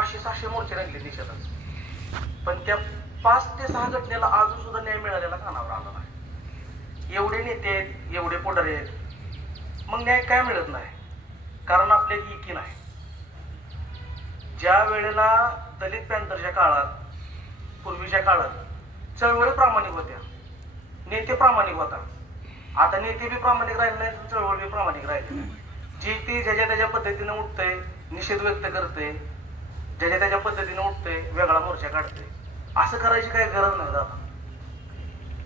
500-600 मोर्चे रंगले देशातच, पण त्या 5 ते 6 घटनेला अजून सुद्धा न्याय मिळालेला कानावर आला नाही. एवढे नेते आहेत, एवढे पुढारी आहेत, मग न्याय काय मिळत नाही? कारण आपल्या एकी नाही. ज्या वेळेला दलित पॅंथरच्या काळात, पूर्वीच्या काळात चळवळी प्रामाणिक होत्या, नेते प्रामाणिक होता. आता नेते बी प्रामाणिक राहिले नाही, चळवळ बी प्रामाणिक राहिले नाही. जी ती ज्याच्या त्याच्या पद्धतीने उठतंय, निषेध व्यक्त करते, ज्याच्या त्याच्या पद्धतीने उठतंय, वेगळा मोर्चा काढते. असं करायची काही गरज नाही दादा.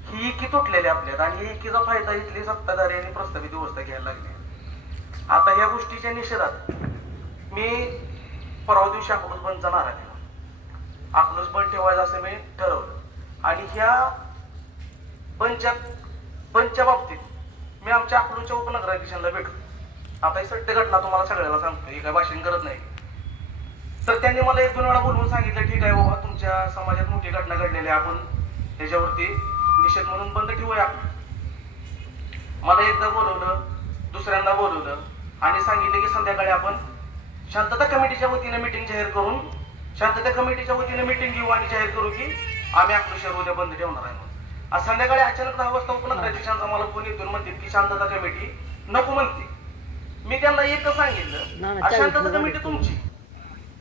ही एकी तुटलेली आपल्यात आणि एकीचा फायदा इथली सत्ताधारी आणि प्रस्थापित व्यवस्था घ्यायला लागली. आता या गोष्टीच्या निषेधात मी परवा दिवशी अकलूज बंदचा नारा दिला. अकलूज बंद ठेवायचं असं मी ठरवलं आणि ह्या बंदच्या बाबतीत मी आमच्या अकलूजच्या उपनगराध्यक्षांना भेटलो. आता ही सत्य घटना तुम्हाला सगळ्याला सांगतो, ही काय भाषण करत नाही. तर त्यांनी मला 1-2 वेळा बोलवून सांगितलं, ठीक आहे बाबा, तुमच्या समाजात मोठी घटना घडलेली आहे, आपण त्याच्यावरती निषेध म्हणून बंद ठेवूया. मला एकदा बोलवलं, दुसऱ्यांदा बोलवलं आणि सांगितलं की संध्याकाळी आपण शांतता कमिटीच्या वतीने मीटिंग जाहीर करून, शांतता कमिटीच्या वतीने मीटिंग घेऊ आणि जाहीर करू की आम्ही अकलूज शहर उद्या बंद ठेवणार आहे म्हणून. आज संध्याकाळी अचानक 10 वाजता उपनगराध्यक्षांचा मला फोन येतून म्हणतात की शांतता कमिटी नको म्हणते. मी त्यांना एकच सांगितलं, शांतता कमिटी तुमची,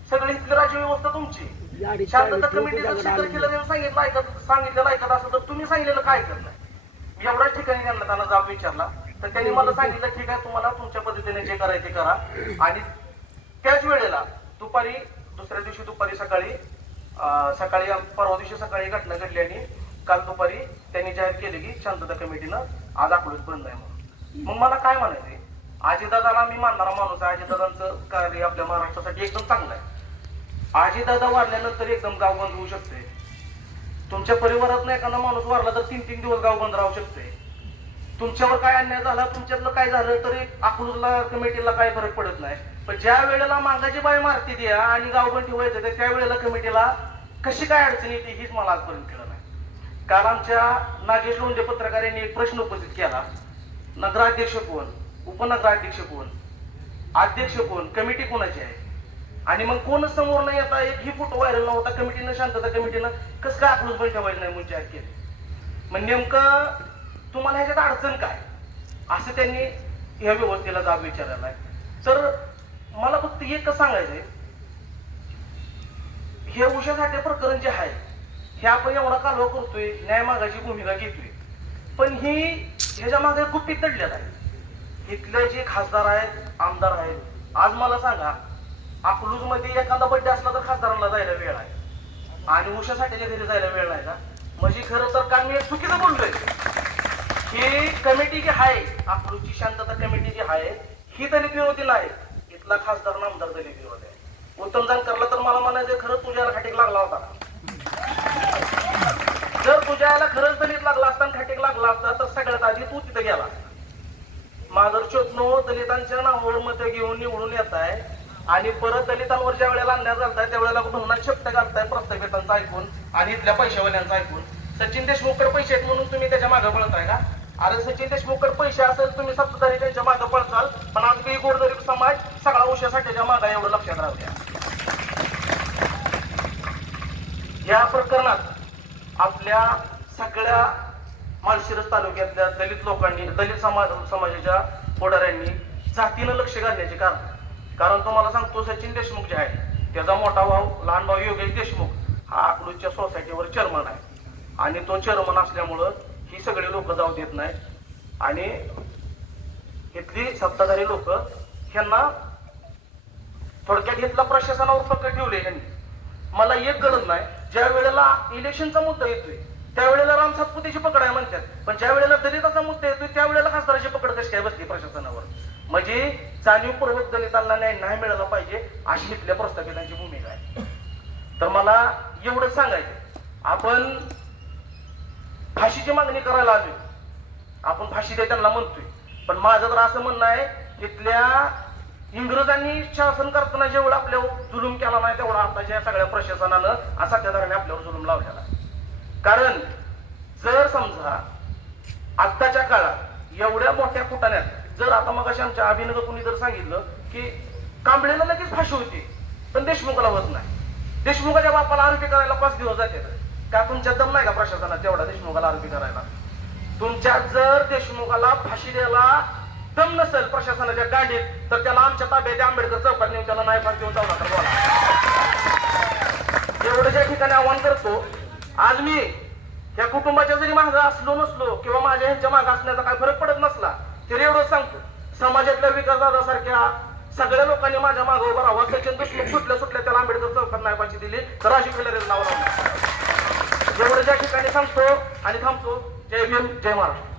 सगळी इथली राज्य व्यवस्था तुमची. शांतता कमिटी जर शिखर केलं सांगितलेलं ऐकत असं तर तुम्ही सांगितलेलं काय ऐकत नाही. मी एवढ्याच ठिकाणी त्यांना जाब विचारला तर त्यांनी मला सांगितलं, ठीक आहे, तुम्हाला तुमच्या पद्धतीने जे करायचे करा. आणि त्याच वेळेला दुपारी, दुसऱ्या दिवशी दुपारी सकाळी परवा दिवशी सकाळी घटना घडली आणि काल दुपारी त्यांनी जाहीर केले की शांतता कमिटीनं आज अकलूज बंद आहे म्हणून. मग मला काय म्हणायचंय, अजितदादाला मी मानणारा माणूस आहे, अजितदादांचं कार्य आपल्या महाराष्ट्रासाठी एकदम चांगलं आहे. अजितदादा वारल्यानंतर एकदम गाव बंद होऊ शकते. तुमच्या परिवारात एखादा माणूस वारला तर 3-3 दिवस गाव बंद राहू शकते. तुमच्यावर काय अन्याय झाला, तुमच्यातलं काय झालं तरी अकलूजला कमिटीला काय फरक पडत नाही. पण ज्या वेळेला मागाची बाई मारती द्या आणि गाव बंद ठेवायचं त्या वेळेला कमिटीला कशी काय अडचण येते हीच मला आजपर्यंत कळलं नाही. काल आमच्या नागेश लोंढे पत्रकार यांनी एक प्रश्न उपस्थित केला, नगराध्यक्ष कोण, उपनगराध्यक्ष कोण, अध्यक्ष कोण, कमिटी कोणाची आहे? आणि मग कोणच समोर नाही येता, एकही फोटो व्हायरल नव्हता. कमिटीनं, शांतता कमिटीनं कसं काय अकलूज बंद ठेवायचं नाही म्हणून जाहीर केले. मग नेमकं तुम्हाला ह्याच्यात अडचण काय असं त्यांनी ह्या व्यवस्थेला जाब विचारायला आहे. तर मला फक्त एकच सांगायचंय, हे उशासाठी प्रकरण जे आहे हे आपण एवढा कालवा करतोय, न्याय मागायची भूमिका घेतोय, पण ही ह्याच्या मागे गुपित दडलेला आहे. इथले जे खासदार आहेत, आमदार आहेत, आज मला सांगा, अकलूज मध्ये एखादा बड्डे असला तर खासदारांना जायला वेळ आहे आणि उशासाठीच्या घरी जायला वेळ नाही का? म्हणजे खरं तर काल मी चुकीचं बोललोय की कमिटी जी आहे, अकलूजची शांतता कमिटी जी आहे ही दलित विरोधी नाही, इथला खासदार नामदार दलित विरोधी आहे. उत्तम जानकरला तर मला म्हणायचं, खरंच तुझ्याला खाटीक लागला होता. जर तुझ्याला खरंच दलित लागला असता, खाटीक लागला असता तर सगळ्यात आधी तू तिथे गेला. माधर चोतनो दलितांच्या नावावर मतं घेऊन निवडून येत आहे आणि परत दलितांवर ज्या वेळेला अन्याय झालताय त्यावेळेला धोरणात शब्द घालताय प्रस्थापितांचा ऐकून आणि इथल्या पैशावाल्यांचा ऐकून. सचिन देशमुखकडे पैसे आहेत म्हणून तुम्ही त्याच्या मागे पळताय का? अरे सचिन देशमुखकडे पैसे असेल, तुम्ही सत्ताधारी त्यांच्या मागे पळचाल, पण आज काही गोरगरीब समाज सगळा उशासाठीच्या मागा, एवढं लक्षात राहू द्या. या प्रकरणात आपल्या सगळ्या माळशिरस तालुक्यातल्या दलित लोकांनी, दलित समाजाच्या पुढाऱ्यांनी जातीनं लक्ष घालण्याचे कारण तुम्हाला सांगतो, सचिन देशमुख जे आहे त्याचा मोठा भाऊ, लहान भाऊ योगेश देशमुख हा अकलूजच्या सोसायटीवर चेअरमन आहे आणि तो चेअरमन असल्यामुळं ही सगळी लोक जाऊ देत नाहीत आणि इथली सत्ताधारी लोक ह्यांना थोडक्यात इथला प्रशासनावर पकड ठेवले ह्यांनी. मला एक कळत नाही, ज्या वेळेला इलेक्शनचा मुद्दा येतोय त्यावेळेला राम सातपुतेची पकड आहे म्हणतात, पण ज्या वेळेला दलिताचा मुद्दा येतोय त्यावेळेला खासदाराची पकड कशी काय बसली प्रशासनावर? म्हणजे जाणीवपूर्वक दलितांना न्याय नाही मिळाला पाहिजे अशी इथल्या प्रस्थापितांची भूमिका आहे. तर मला एवढंच सांगायचं, आपण फाशीची मागणी करायला आलोय, आपण फाशी द्या त्यांना म्हणतोय, पण माझं तर असं म्हणणं आहे, इथल्या इंग्रजांनी शासन करताना जेवढा आपल्यावर जुलूम केला नाही तेवढा आताच्या सगळ्या प्रशासनानं आणि सत्ताधाऱ्याने आपल्यावर जुलूम लावलेला. कारण जर समजा आत्ताच्या काळात एवढ्या मोठ्या कुटाण्यात जर आता मग अशा आमच्या अभिनव कुणी जर सांगितलं की कांबळेला लगेच फाशी होती पण देशमुखाला होत नाही, देशमुखाच्या बापाला आरोपी करायला 5 दिवस जाते का? तुमच्या दम नाही का प्रशासनात तेवढा देशमुखाला आरोपी करायला? तुमच्या जर देशमुखाला फाशी द्यायला दम नसेल प्रशासनाच्या गांडीत तर त्याला आमच्या ताब्यात आंबेडकर चौकात नेऊन त्याला नाही फास देऊन जाऊ नका बोला. एवढं ज्या ठिकाणी आव्हान करतो. आज मी या कुटुंबाच्या जरी मागे असलो नसलो किंवा माझ्या ह्यांच्या मागे असण्याचा काही फरक पडत नसला तरी एवढंच सांगतो, समाजातल्या विकास दादासारख्या सगळ्या लोकांनी माझ्या मागे उभा राहावा. सचिन देशमुख सुटल्या त्याला आंबेडकर चौकात नाही फाशी दिली तर अशी नाव राहणार. एवढं ज्या ठिकाणी सांगतो आणि थांबतो. जय भीम, जय महाराष्ट्र.